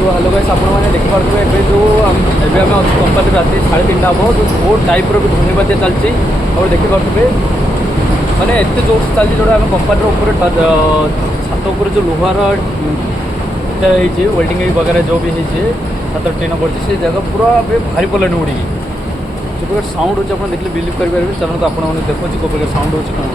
तो hello guys आपण मैंने देखिपे ए जो एवं आम कंपानी रात 3:30 हम जो बहुत टाइप भी घूर्णिबात्या चलती और देखिपे मैंने एत जोर से चलती जोटा आम कंपानी ऊपर छात उपर जो लुहार वेल्डिंग वगैरह जो भी है छात टीन पड़ी से जगह पूरा भारी पड़े उड़ी जो प्रकार साउंड होती है देखिए बिलीव करेंगे चलते आपने देखो कौ प्रकार साउंड होती कौन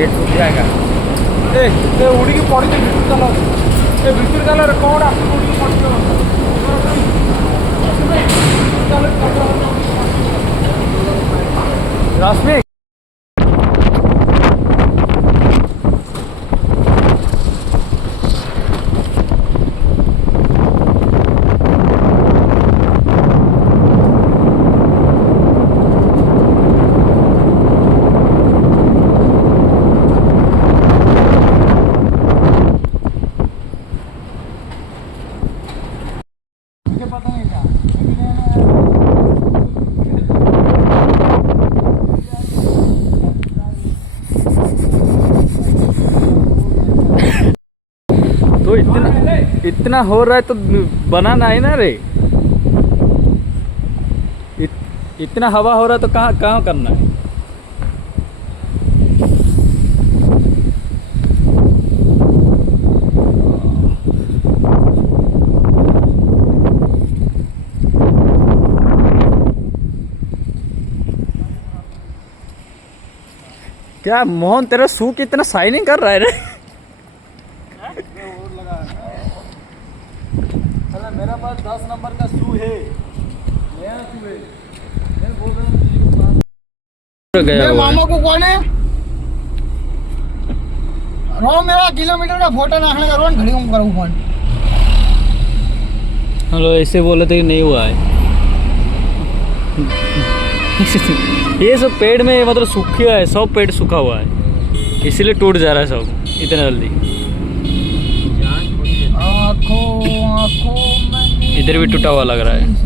गेट टूट जाएगा। ए उड़ी की पड़ी भितर चल ए भितर चल रे कौन आप उड़ी की पड़ी रश्मि तो इतना हो रहा है तो बनाना है ना रे। इतना हवा हो रहा है तो कहाँ कहाँ करना है। क्या मोहन तेरा शू कितना शाइनिंग कर रहा है रे। मेरा पास 10 नंबर का शू है, नया शू है। मैं बोल रहा हूँ मेरे मामा को कौन है रो मेरा किलोमीटर का फोटो नाखने का रोन घड़ी में करूँ फोन। हेलो ऐसे बोले तो नहीं हुआ है। ये सब पेड़ में मतलब सूखा है, सब पेड़ सूखा हुआ है इसीलिए टूट जा रहा है सब इतना जल्दी। इधर भी टूटा हुआ लग रहा है।